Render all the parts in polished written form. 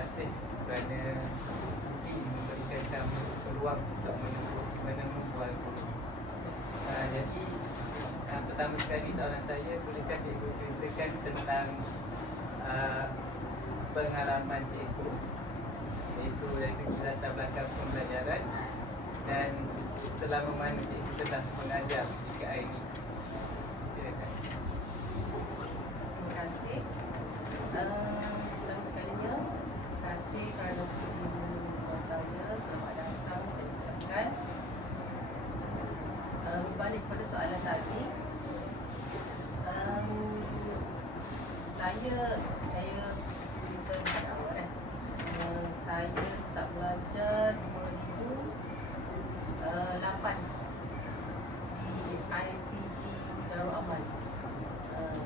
kasih kerana sudi memberikan kami peluang untuk menemukan guru. Jadi pertama sekali soalan saya, bolehkah cikgu ceritakan tentang pengalaman cikgu, iaitu dari segi latar belakang pembelajaran dan selama mana cikgu telah mengajar PKI ini. Silakan. Terima kasih. Pertama sekalinya, terima kasih kerana sudi menjumpa saya. Selamat datang, saya ucapkan. Berbalik pada soalan tadi, saya cerita dekat awal saya start belajar 2008 di IPG Darul Aman.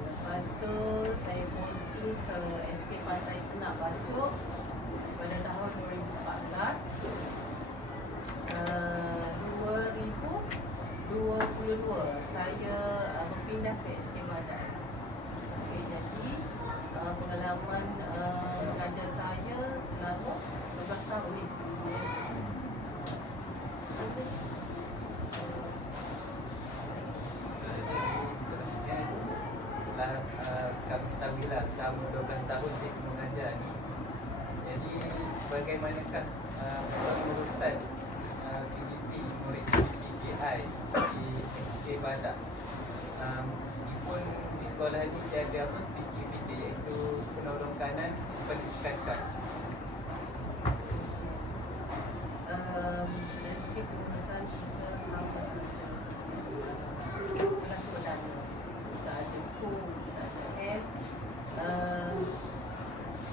Lepas tu saya posting ke SK Pantai Senak Bacok pada tahun 2014. 2022 saya berpindah ke SK Badan. Okay, jadi pengalaman mengajar saya selama 12 tahun ni. Seterusnya, setelah kami ketahuilah selama 12 tahun cikgu mengajar ni, jadi bagaimanakah pengurusan PGP murid PKI di SK Badak? Meskipun di sekolah ni tiada apa PGP, iaitu penolong kanan pendidikan khas. Dari segi pengurusan kita sama saja. Kelas perdana kita ada kum, kita ada head,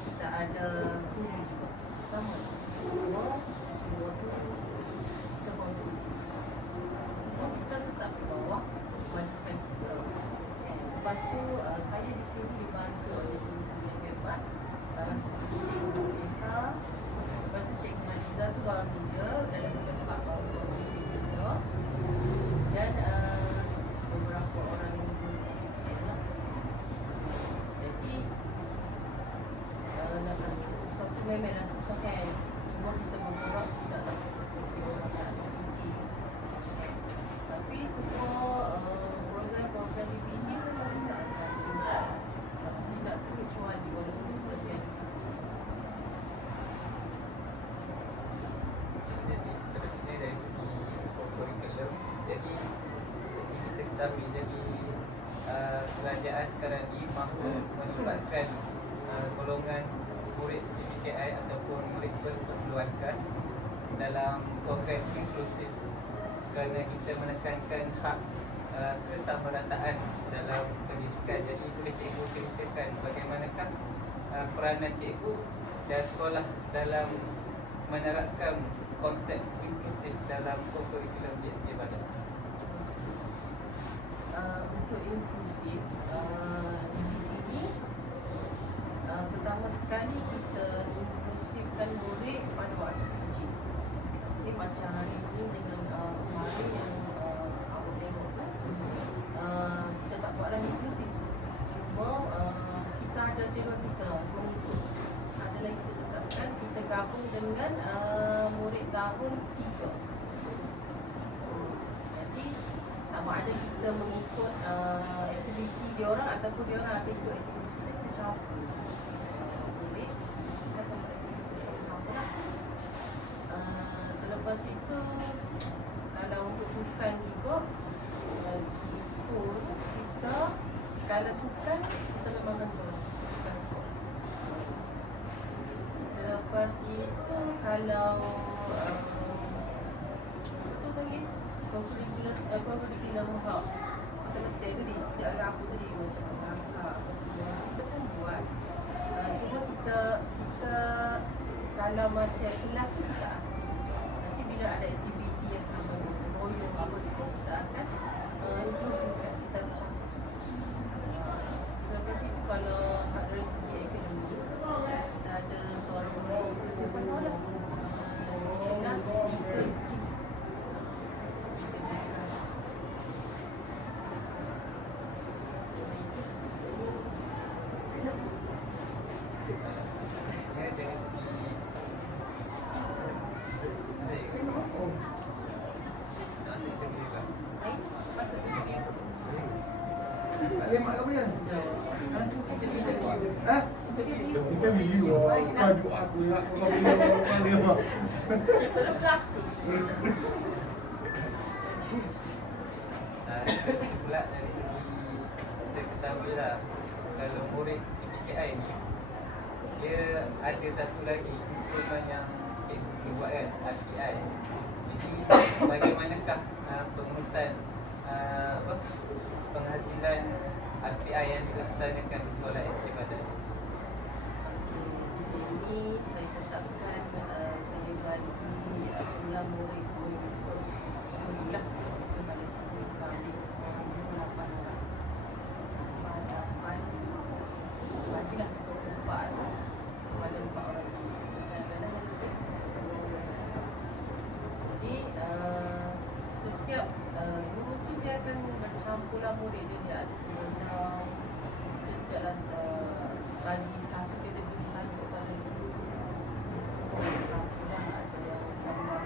kita ada guru juga, sama je. Cuma semua tu kita kontribusi. Cuma kita tetap di bawah kewajipan kita. Lepas tu saya di sini dibantu oleh guru yang hebat, seperti Cikgu Eka. Lepas tu Cikgu Maliza tu baru je dalam tempat baru kita, dan beberapa orang yang lah. Jadi sesuatu memanglah susah kan. Cuma kita bergerak tidak seperti orang nak fikir. Tapi semua program-program di bini memang tidak terkecuali walaupun itu terjadi. Jadi seterusnya dari segi kurikulum, jadi seperti kita ketahui, jadi kerajaan sekarang ini mahu melibatkan golongan murid PKI ataupun murid berkeperluan khas dalam program inklusif kerana kita menekankan hak kesamarataan dalam pendidikan. Jadi boleh cikgu ceritakan bagaimanakah peranan cikgu dan sekolah dalam menerapkan konsep inklusif dalam kurikulum di SK Badak? Untuk inklusif di sini, pertama sekali kita inklusifkan murid pada waktu kecil. Ini macam hari ini dengan kemarin yang awak tengokkan, kita tak buatlah inklusif. Cuma kita ada jadual kita mengikut. Ada lagi kita tetapkan, kita gabung dengan murid tahun 3. Jadi sama ada kita mengikut aktiviti dia orang ataupun dia orang ada ikut aktiviti kita campur. Boleh kita akan beraktiviti sama-sama lah. Selepas itu, kalau untuk sukan juga, pun kita kalau sukan kita memang join sukan sport. Selepas itu, kalau apa tu panggil curriculum hub, betul-betul tadi setiap hari apa tadi macam mengangkat apa semua kita pun buat. Cuma kita kalau macam kelas tu kita asing. Nanti bila ada aktiviti yang kena boyong apa semua, kita akan inklusifkan, kita bercampur sikit. Selepas itu, kalau dari segi akademik, kita ada seorang murid inklusif penuh lah. Kelas 3D. Seterusnya dari segi Oh. Nak masuk interview juga. Lain masuk interview. Tak lemak ke apa ya? Interview. Ha? Kita video. Padu aku nak kau lemak. Kita dah berlaku. Dari segi pula, dari segi kita ketahui lah, kalau murid PPKI ni, dia ada satu lagi instrumen yang cikgu buat kan, RPI. Jadi bagaimanakah pengurusan penghasilan RPI yang dilaksanakan di sekolah SD Padan? Di sini saya tetapkan saya bagi jumlah murid mengikut jumlah kepada sini kami sehingga 8 orang. 8 bagilah 4 kepada 4 orang. Kadang-kadang ada 10 orang. Jadi setiap guru tu dia akan bercampurlah murid dia ada sebenarnya kita tidaklah bagi satu kategori satu kepada guru semua bercampurlah ada yang tambah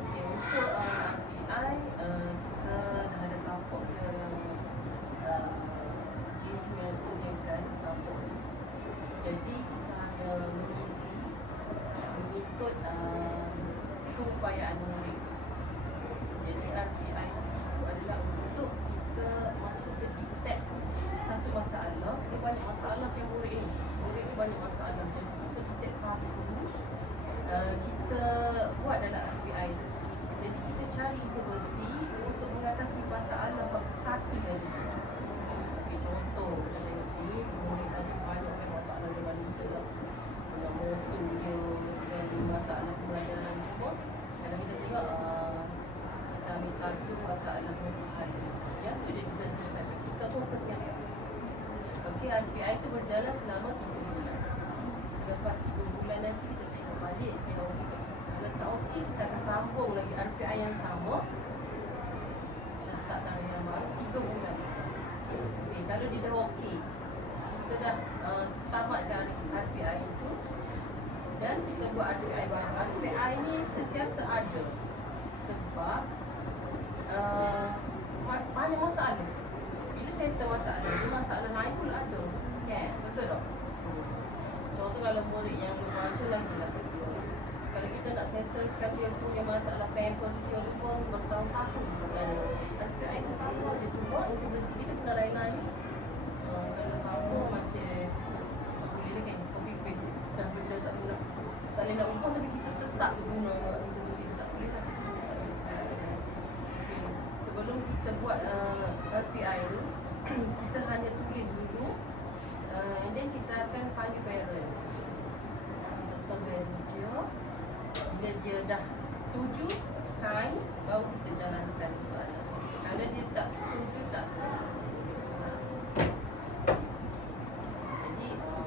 okey untuk RPI kita dah ada kelompok dia yang GU yang sediakan kelompok ni jadi kita hanya mengisi mengikut keupayaan murid. Jadi RPI itu adalah untuk kita masuk ke detect satu masalah. Dia banyak masalah yang murid ni. Murid ni banyak masalah. Jadi kita detect satu kita buat dalam RPI tu. Jadi kita cari intervensi untuk mengatasi masalah satu dari itu. Okay, contoh kita tengok sini murid tadi banyak kan masalah dengan kita lah. Dengan motor dia, dengan masalah keberadaan semua. Kalau kita tengok kita ambil satu masalah mental halus. Yang tu dia kita selesaikan. Kita fokus yang itu. Okey, RPI itu berjalan selama 3 bulan. Selepas 3 bulan nanti kita tengok balik dia okey. Kalau tak okey kita akan sambung lagi RPI yang sama. Kita start tarikh yang baru 3 bulan. Okey, kalau dia dah okey. Kita dah tamatkan RPI itu dan kita buat RPI baru. RPI ni sentiasa ada sebab banyak masalah. Bila settle masalah, dia masalah lain pun ada. Kan? Betul tak? Contoh kalau murid yang belum masuk lagi lah. Kalau kita nak settlekan dia punya masalah pampers dia pun bertahun-tahun sebenarnya. RPI itu sama je cuma intervensi kita kena lain-lain. Kalau sama macam boleh kan copy paste dah benda tak guna. Tak boleh nak ubah tapi kita tetap guna intervensi tu tak boleh tak. Sebelum kita buat RPI tu kita hanya tulis dulu and then kita akan panggil parent. Kita panggil dia. Bila dia dah setuju, sign, baru kita jalankan soalan. Kalau dia tak setuju, tak sign. Jadi kita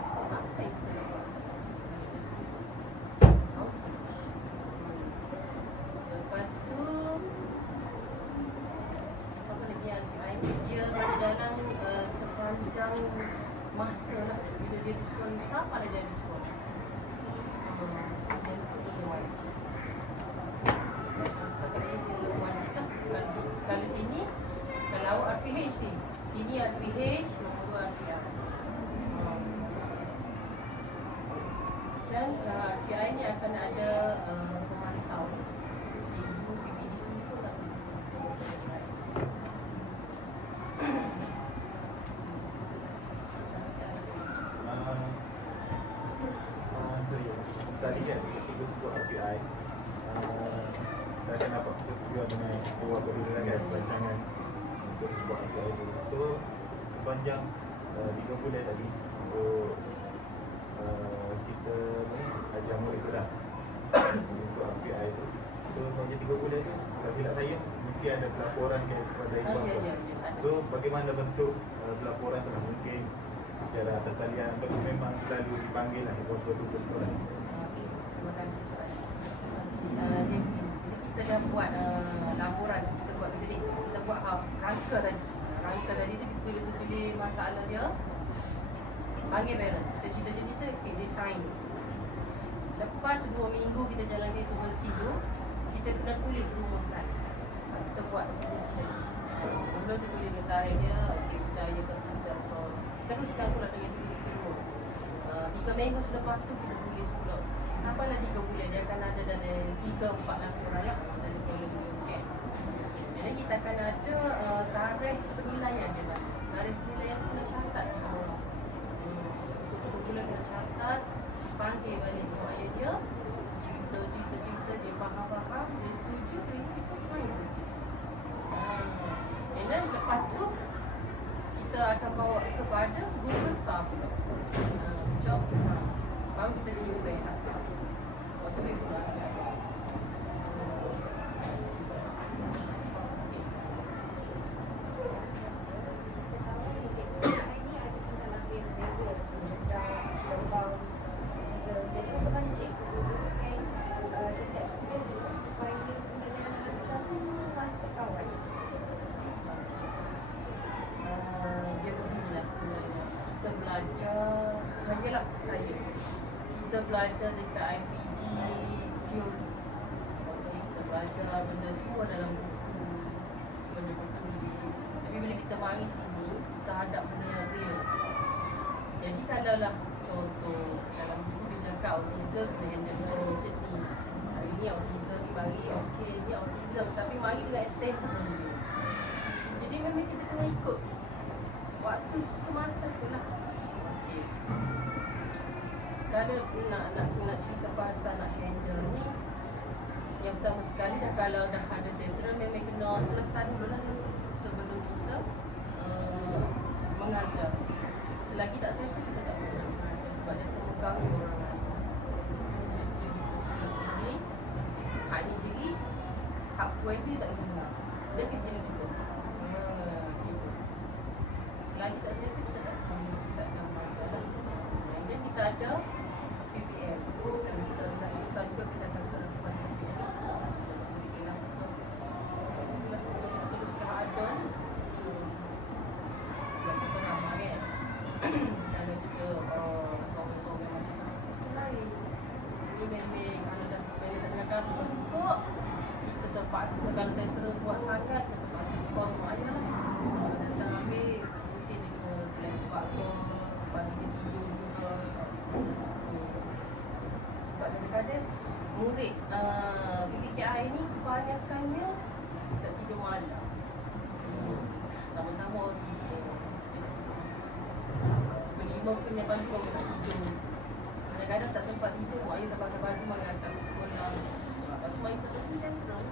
masalah apa yang kita buat. Lepas tu apa lagi RPI ni dia berjalan sepanjang masa lah. Bila dia di sekolah sampai dia di sekolah. Dan itu wajib. Sebabnya dia wajib lah. Kalau sini kalau RPH ni sini RPH nombor 2 RPI. Dan RPI ni akan ada pemantau. Cikgu PPD sini pun tak boleh. Tadi kan kita sebut RPI kita akan dapat persetujuan dengan Dewan Perhimpunan kan perancangan untuk sebuah RPI itu. So sepanjang 3 bulan tadi untuk kita ajar murid tu lah untuk RPI tu. So sepanjang 3 bulan tu kalau tidak saya mesti ada pelaporan kepada Ibu. So bagaimana bentuk pelaporan tu lah mungkin secara atas talian atau memang selalu dipanggil lah Ibu ke sekolah. Terima kasih soalan. Jadi kita dah buat laporan, kita buat tadi, kita buat rangka tadi. Rangka tadi tu kita tulis masalah dia. panggil parent, kita cerita-cerita, okay, dia sign. Lepas 2 minggu kita jalan itu bersih tu, kita kena tulis rumusan. Kita buat tulis lagi. Mula tu boleh tarik dia, okay, percaya ke tidak atau teruskan pula dengan tulis dulu. 3 minggu selepas tu kita tulis pula. Sampailah 3 bulan dia akan ada dari 3-4 laporan lah dari kolom UMKM. Jadi kita akan ada tarikh penilaian je lah. Tarikh penilaian tu kena catat. Untuk bulan kena catat, panggil balik mak ayah dia, cerita dia faham, dia setuju, dia kita sign bersih. And then lepas tu kita akan bawa kepada guru besar pula. Job besar. Baru kita senyum baik. Waktu dia pula kita belajar dekat IPG teori. Okay, kita belajar benda semua dalam buku, benda tertulis. Tapi bila kita mari sini, kita hadap benda yang real. Jadi kalau lah contoh dalam buku dia cakap autism kena handle macam ni. Hari ni autism ni bagi okey ni autism, tapi mari dengan attempt dulu. Jadi memang kita kena ikut waktu semasa tu lah. Okay. Kalau nak cerita pasal nak handle ni, yang pertama sekali dah kalau dah ada deadline memang kena selesai dulu lah sebelum kita mengajar. Selagi tak settle kita tak boleh mengajar sebab dia mengganggu orang lain. Jadi hak ni jadi hak puan tu tak boleh dengar. Dia kecil juga. Gitu. Selagi tak settle kita tak akan mengajar lah. Dan kita ada PPM. Kalau kita dah susah juga kita akan serah kepada PPM. Kita terus ke adon. Sebab kita ramai kan. Kalau kita sorang-sorang macam tu, kita lain. Jadi memang kalau dah tengah kantor juga, kita terpaksa kalau kita terus buat sangat, kita terpaksa call mak ayah lah. Datang ambil, mungkin dia ke lempar ke, pagi dia tidur juga. Sebab kadang-kadang murid PPKI ni kebanyakannya tak tidur malam. Pertama-tama autism. Berlima punya baju tak tidur. Kadang-kadang tak sempat tidur, mak ayah tak pakai baju mari hantar ke sekolah. Lepas tu mari satu pun tentang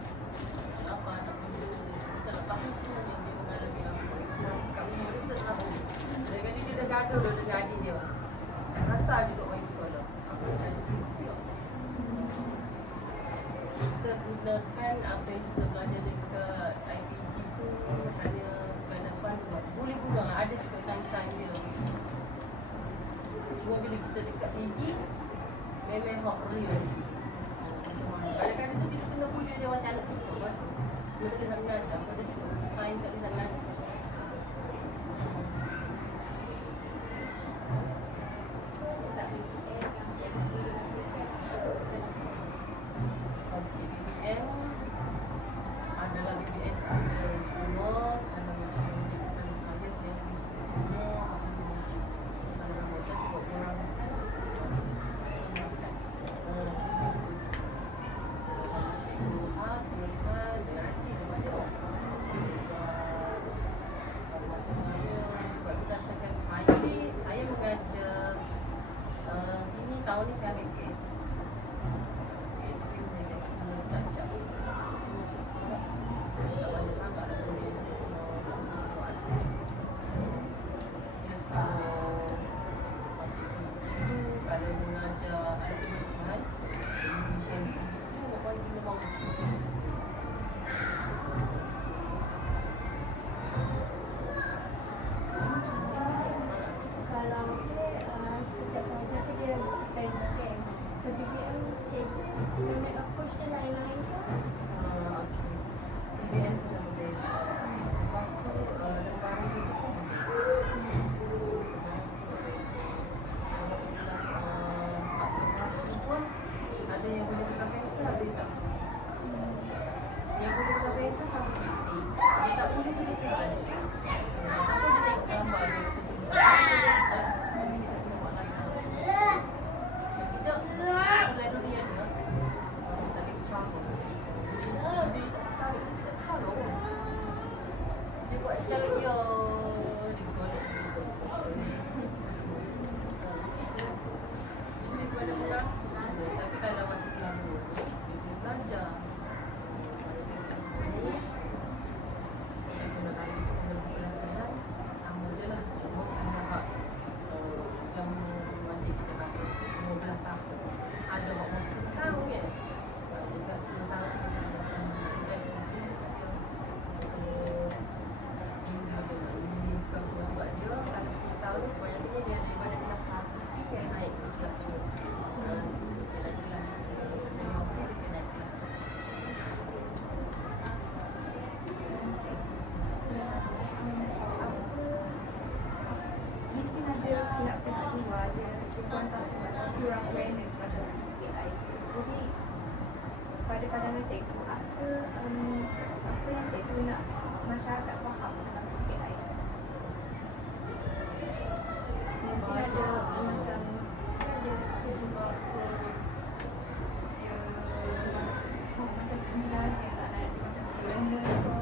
apa nak tidur. Kita nak tahu semua yang dia mengalami apa. Islam kat rumah dia tak tahu. Kadang-kadang dia dah gaduh dengan adik dia. Hantar juga mari sekolah. Apa yang ada sini pula. Kita gunakan apa yang kita belajar dekat IPG tu hanya sebagai depan boleh guna, ada juga time-time dia. Cuma bila kita dekat sini memang hak real. Macam mana? Kadang-kadang tu kita kena pujuk dia macam anak kita kan. Kita tak nak mengajar, ada juga time tak nak mengajar. BBM adalah BBM ada semua, ada macam bukan sahaja saya di semua ada macam sebab orang ada pihak-pihak luar dia kurang tahu tapi orang awareness pasal AI. Jadi pada pandangan saya itu apa yang saya tu nak masyarakat faham tentang AI. Mungkin ada macam ada sebab macam kriminal yang tak nak macam surrender ke.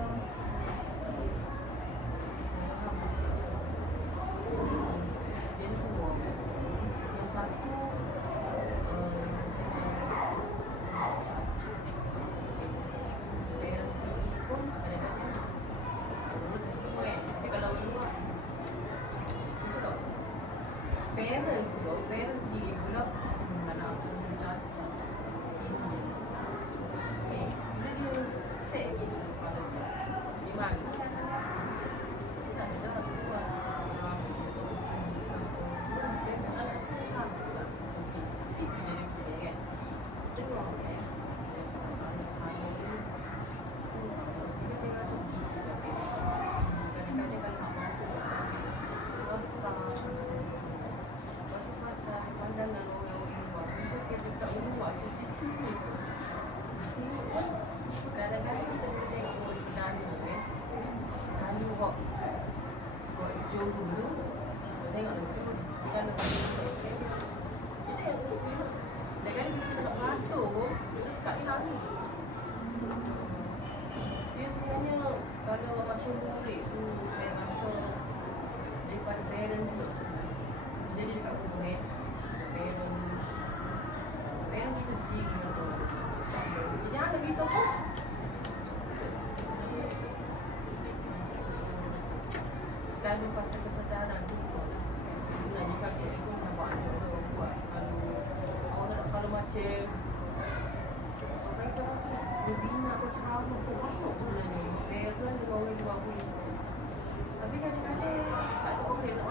Dia ni dua. Yang satu macam parents sendiri pun kadang-kadang tapi kalau luar parents sendiri pula anak aku cacat bila dia set gitu kepala dia memang dia tak ada dah keluar anak tu sama sit je dia punya kan setengah kan anak saya tu dia tengah suki kadang-kadang kalau nak mampu swasta pasal pandangan orang luar untuk dia dekat luar tu di sini pun kadang-kadang kita boleh tengok Danu kan Danu buat Johor tu tengok Johor kan jadi yang tu kadang-kadang kita nak beratur pun kat dia nangis dia sebenarnya kalau macam murid tu saya rasa daripada parent pun sebenarnya jadi dekat rumah parent kita sendiri dengan tu jadi anak kita pun kalau pasal kesedaran tu nak jika cikgu pun nak buat anak tu buat kalau macam membina atau ceramah pun apa sebenarnya parent dengan orang luar boleh tapi kadang-kadang tak ada orang nak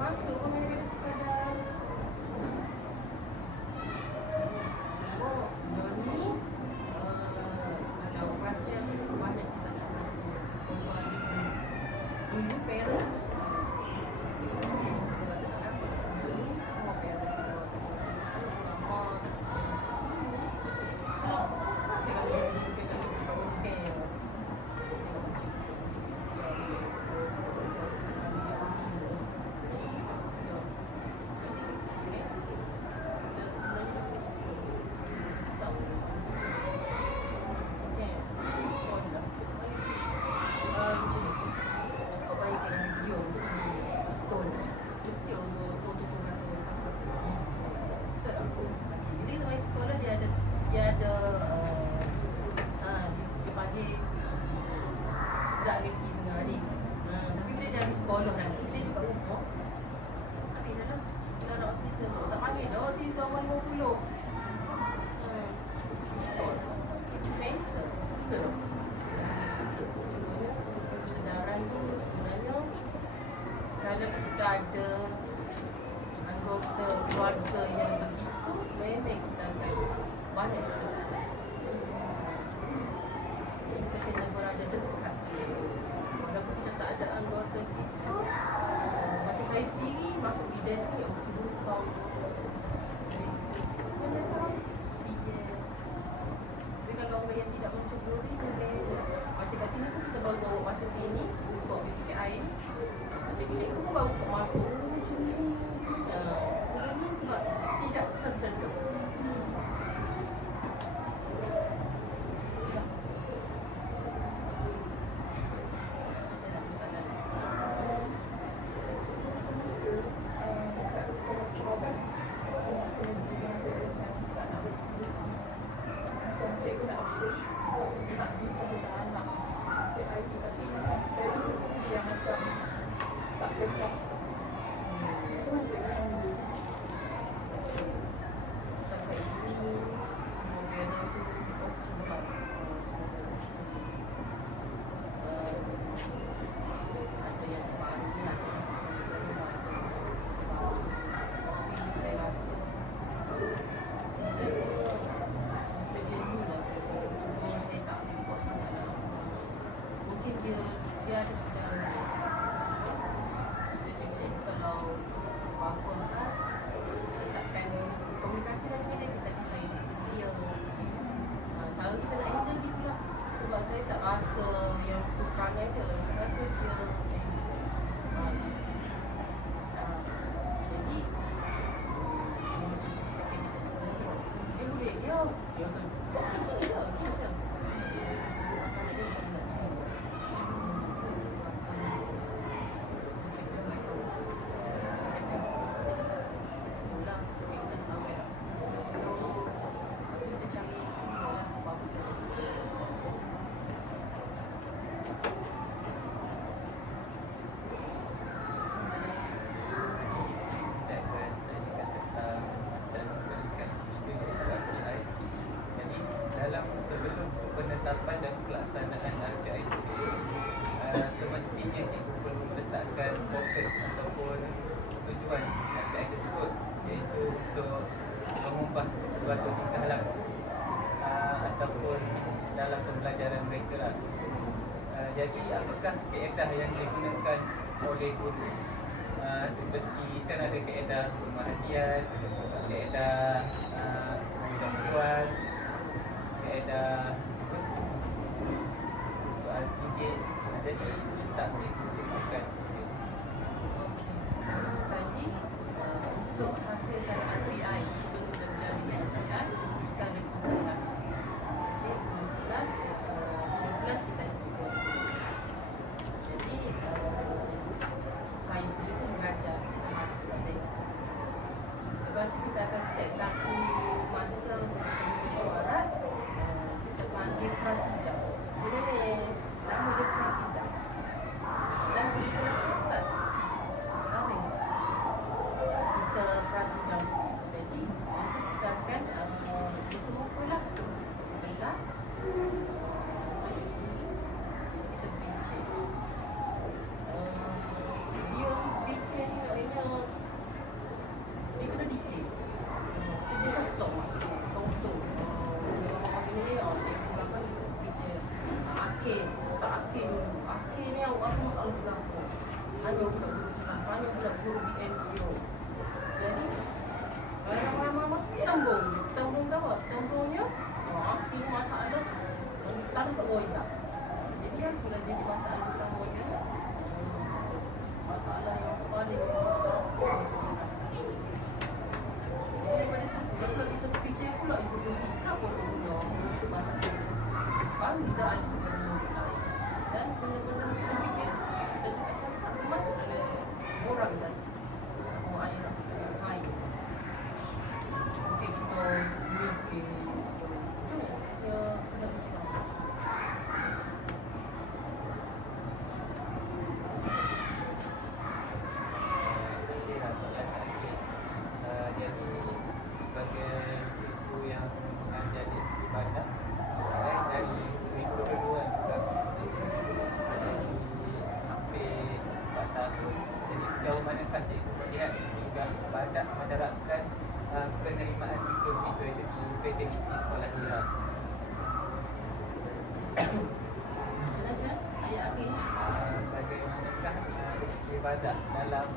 masuk pun mereka kata sekadar ni kalau rasa banyak kesalahan dulu parents semua parents kalau kita ada anggota keluarga yang begitu, memang kita akan banyak kesalahan. Kita kena berada dekat dia. Walaupun kita tak ada anggota kita, macam saya sendiri masuk bidang ni, lupa. Mana tahu siap. Tapi kalau orang yang tidak menceburi, macam kat sini pun kita baru bawa masuk sini untuk BPI ni. Cikgu pun baru buka mata macam ni. Sebenarnya sebab tidak terdedah. Cikgu nak approach, nak bincang dengan anak AI tu, tapi dari sendiri yang macam tak bersah. Macam mana cikgu handle? Setakat ini semua parent tu okey lah. Ada yang baru ni, ada yang semua tapi saya rasa sebenarnya macam sedia dulu lah saya rasa. Cuma saya tak ambil buat sangat lah. Mungkin dia ada sejarah dia saya rasa. Dia kemampuan FBI tersebut, iaitu untuk mengubah suatu tingkah laku ataupun dalam pembelajaran mereka lah. Jadi apakah kaedah yang digunakan oleh guru? Seperti kan ada kaedah pemerhatian, kaedah pengetahuan, kaedah soal sedikit. Jadi minta digunakan sedikit. Okey. Sekali untuk hasilkan RPI sebelum menjadi RPI kita ada kumulasi. Okey, kumulasi kita hitung. Jadi saya sendiri pun mengajar masuk tadi. Lepas tu kita akan set satu masa untuk mesyuarat. Kita panggil prasidang. Ini nama dia prasidang. Dan kita catat. Ramai. Kita prasidang. Jadi kita akan disemukalah kelas saya sendiri. Kita bincang. Dia bincang ni dia kena detail. Dia sesok maksudnya. Contoh, orang ini saya gunakan bincang akhir, sebab akhir dulu. Akhir ni awak semua soalan berapa? Hanya budak guru senang, hanya budak guru BN dulu. Jadi, lama-lama tembung. Tembung tahu tak? Tembungnya, akhir masalah tanpa goyak. Jadi, aku dah jadi masalah utamanya. Masalah yang paling jadi daripada situ, kalau kita berbincang pula, kita bersikap pun guna untuk masalah itu. Baru kita ada kebenaran lain. Dan benar-benar kita fikir, kita cakap, aku masuk dalam orang tadi. Oh, ayah, saya. Mungkin kita mikir, so, itu ya, kena bercakap. Okeylah, soalan terakhir. Jadi sebagai cikgu yang mengajar di Sri Bandar, dari minggu kedua juga menuju hampir 4 tahun. Jadi sejauh manakah cikgu melihat Sri Bandar menerapkan penerimaan inklusif dari segi fasiliti sekolah Hira? Macam ayat akhir ni. Bagaimanakah Sri Bandar dalam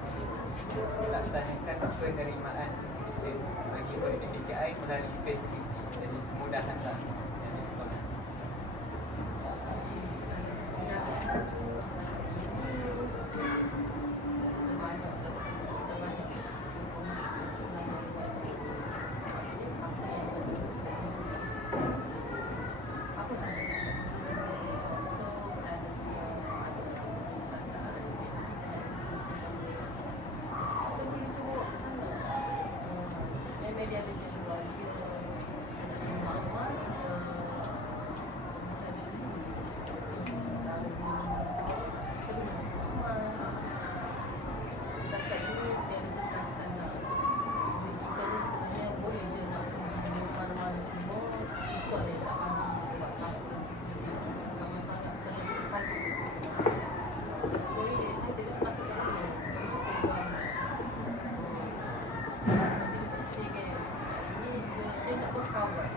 melaksanakan penerimaan inklusif bagi murid PKI melalui fasiliti, jadi kemudahan lah yang di sekolah. Media digital setakat ini dia ada sekatan lah. Kita ni sebenarnya boleh je nak pergi mana-mana, cuma kita ni tak pergi sebab takut bukan masalah terlalu excited sebenarnya. Jadi dia excited dia takut tak boleh. Dia suka buat nanti dia bersih kan. Ini dia nak berkawan.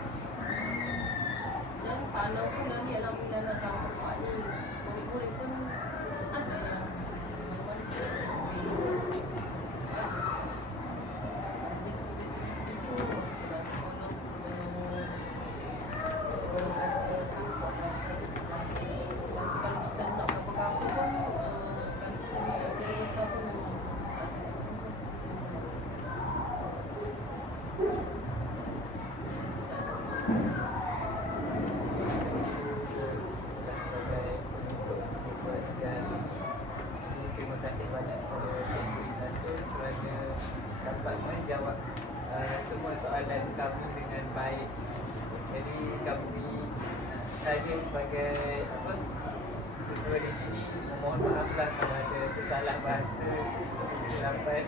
Dan salah pun nanti alhamdulillah nak campur buat ni. Murid-murid pun ada yang Sebagai penutup jumpa kita hari ini, terima kasih banyak kepada Cikgu Izzatul kerana dapat menjawab semua soalan kami dengan baik. Jadi saya sebagai ketua di sini mohon maaflah kalau ada kesalahan bahasa, kesilapan.